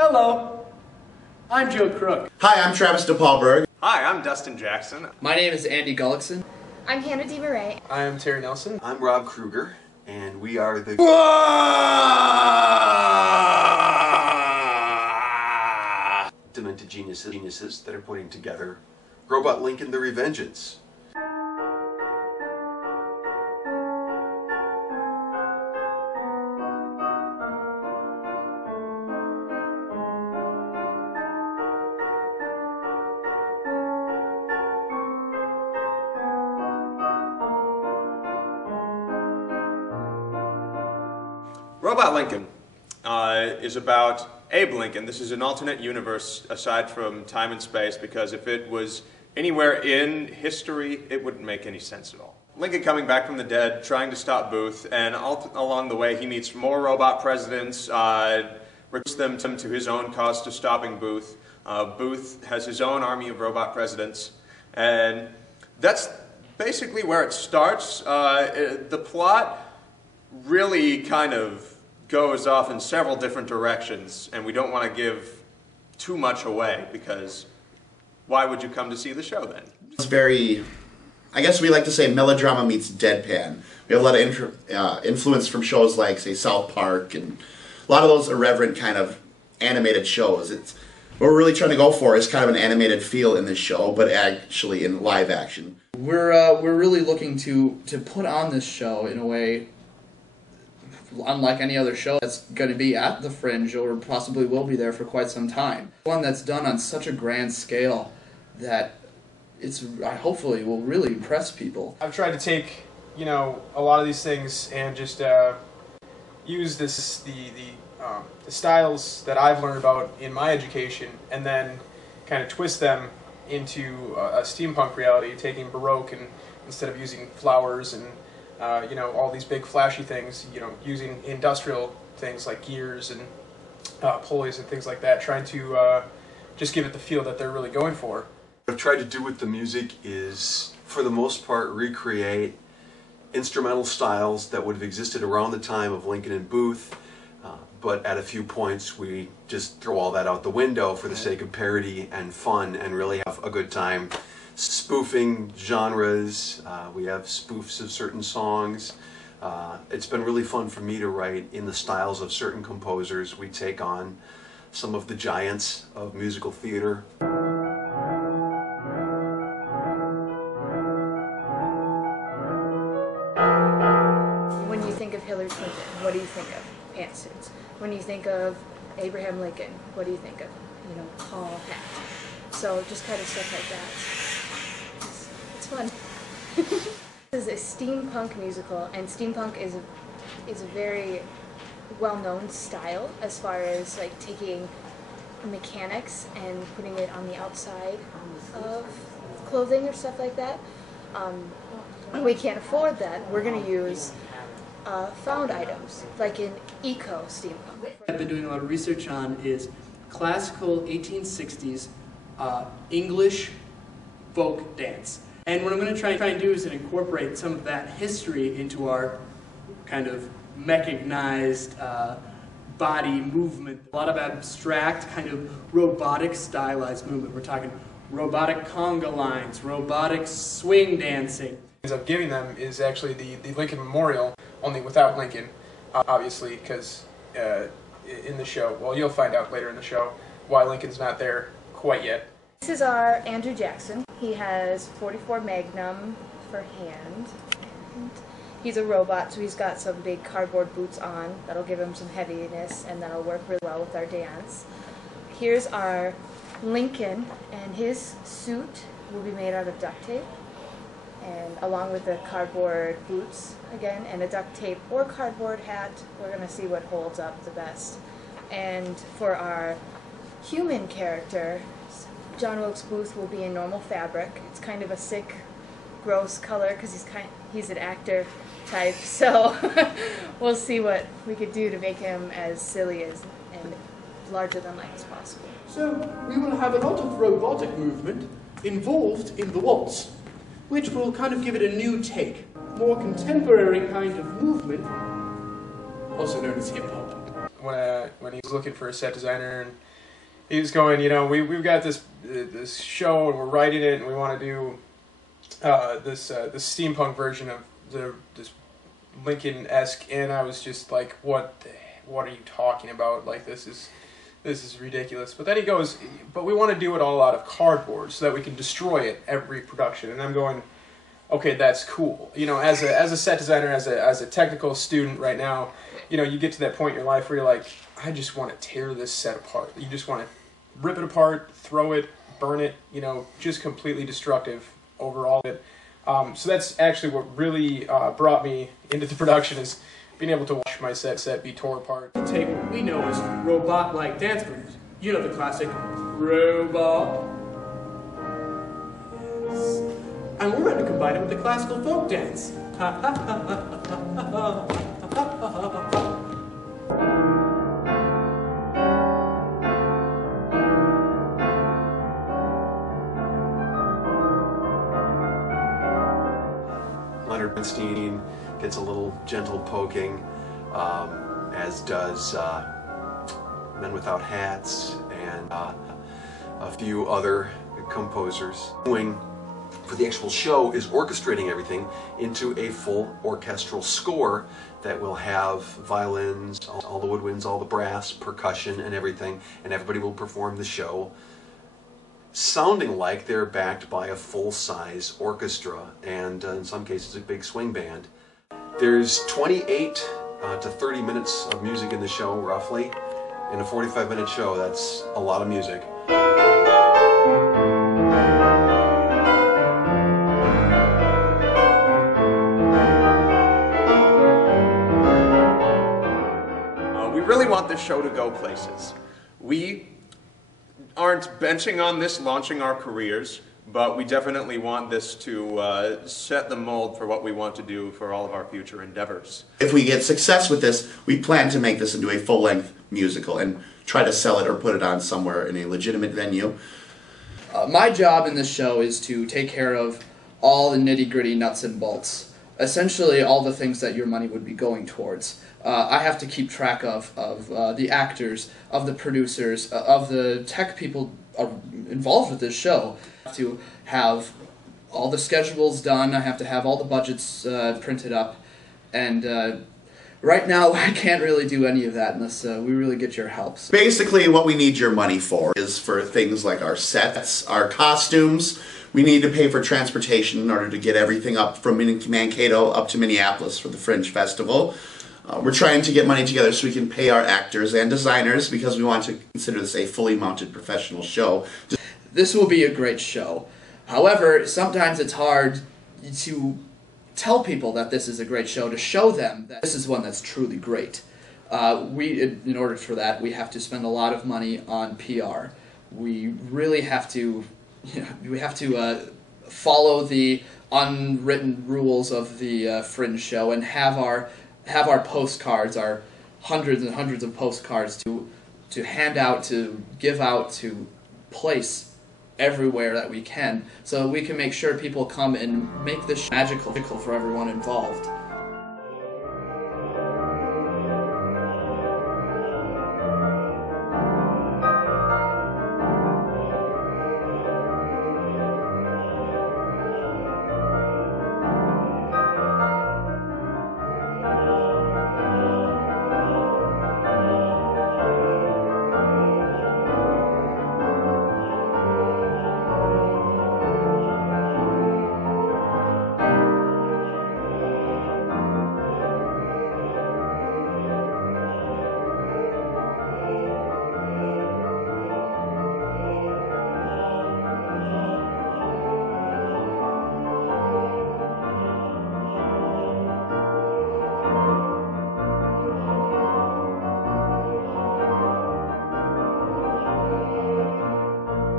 Hello, I'm Joe Crook. Hi, I'm Travis DePaulberg. Hi, I'm Dustin Jackson. My name is Andy Gullickson. I'm Hannah DeMarais. I'm Terry Nelson. I'm Rob Kruger, and we are the demented geniuses that are putting together Robot Lincoln the Revengeance. Robot Lincoln is about Abe Lincoln. This is an alternate universe aside from time and space, because if it was anywhere in history, it wouldn't make any sense at all. Lincoln coming back from the dead, trying to stop Booth, and all along the way he meets more robot presidents, recruits them to his own cause to stopping Booth. Booth has his own army of robot presidents, and that's basically where it starts. The plot really kind of goes off in several different directions, and we don't want to give too much away, because why would you come to see the show then? It's very, I guess we like to say melodrama meets deadpan. We have a lot of influence from shows like, say, South Park, and a lot of those irreverent kind of animated shows. What we're really trying to go for is kind of an animated feel in this show, but actually in live action. We're really looking to put on this show in a way unlike any other show that's going to be at the Fringe or possibly will be there for quite some time. One that's done on such a grand scale that hopefully will really impress people. I've tried to take, a lot of these things and just use the styles that I've learned about in my education, and then kind of twist them into a steampunk reality, taking Baroque and instead of using flowers and all these big flashy things, using industrial things like gears and pulleys and things like that, trying to just give it the feel that they're really going for. What I've tried to do with the music is, for the most part, recreate instrumental styles that would have existed around the time of Lincoln and Booth, but at a few points we just throw all that out the window for the sake of parody and fun and really have a good time. Spoofing genres, we have spoofs of certain songs. It's been really fun for me to write in the styles of certain composers. We take on some of the giants of musical theater. When you think of Hillary Clinton, what do you think of? Pantsuits. When you think of Abraham Lincoln, what do you think of? Tall hat. So just kind of stuff like that. It's fun. This is a steampunk musical, and steampunk is a very well-known style as far as like taking mechanics and putting it on the outside of clothing or stuff like that. We can't afford that. We're going to use found items, like in eco steampunk. I've been doing a lot of research on is classical 1860s English folk dance. And what I'm going to try and do is incorporate some of that history into our kind of mechanized body movement. A lot of abstract, kind of robotic stylized movement. We're talking robotic conga lines, robotic swing dancing. What I'm giving them is actually the Lincoln Memorial, only without Lincoln, obviously, because in the show, well, you'll find out later in the show why Lincoln's not there quite yet. This is our Andrew Jackson. He has 44 Magnum for hand. And he's a robot, so he's got some big cardboard boots on. That'll give him some heaviness, and that'll work really well with our dance. Here's our Lincoln, and his suit will be made out of duct tape, and along with the cardboard boots again, and a duct tape or cardboard hat. We're going to see what holds up the best. And for our human character, John Wilkes Booth will be in normal fabric. It's kind of a sick, gross color because he's an actor type. So we'll see what we could do to make him as silly and larger than life as possible. So we will have a lot of robotic movement involved in the waltz, which will kind of give it a new take, more contemporary kind of movement, also known as hip-hop. When he's looking for a set designer and he was going, you know, we've got this show and we're writing it and we want to do this steampunk version of this Lincoln-esque, and I was just like, what are you talking about? Like, this is ridiculous. But then he goes, but we want to do it all out of cardboard so that we can destroy it every production. And I'm going, okay, that's cool. You know, as a set designer, as a technical student right now, you know, you get to that point in your life where you're like, I just want to tear this set apart. You just want to rip it apart, throw it, burn it, you know, just completely destructive overall. So that's actually what really brought me into the production, is being able to watch my set be torn apart. Take what we know as robot-like dance moves. You know the classic robot. Yes. And we're going to combine it with the classical folk dance. Leonard Bernstein gets a little gentle poking, as does Men Without Hats and a few other composers. Doing for the actual show is orchestrating everything into a full orchestral score that will have violins, all the woodwinds, all the brass, percussion, and everything, and everybody will perform the show sounding like they're backed by a full-size orchestra, and in some cases a big swing band. There's 28 to 30 minutes of music in the show, roughly. In a 45-minute show, that's a lot of music. We really want this show to go places. We aren't benching on this launching our careers, but we definitely want this to set the mold for what we want to do for all of our future endeavors. If we get success with this, we plan to make this into a full-length musical and try to sell it or put it on somewhere in a legitimate venue. My job in this show is to take care of all the nitty-gritty nuts and bolts. Essentially all the things that your money would be going towards. I have to keep track of the actors, of the producers, of the tech people involved with this show. I have to have all the schedules done, I have to have all the budgets printed up, and right now I can't really do any of that unless we really get your help. So. Basically what we need your money for is for things like our sets, our costumes. We need to pay for transportation in order to get everything up from Mankato up to Minneapolis for the Fringe Festival. We're trying to get money together so we can pay our actors and designers, because we want to consider this a fully mounted professional show. This will be a great show. However, sometimes it's hard to tell people that this is a great show, to show them that this is one that's truly great. In order for that, we have to spend a lot of money on PR. We really have to, follow the unwritten rules of the Fringe show and have our postcards, our hundreds and hundreds of postcards to hand out, to give out, to place everywhere that we can, so we can make sure people come and make this magical for everyone involved.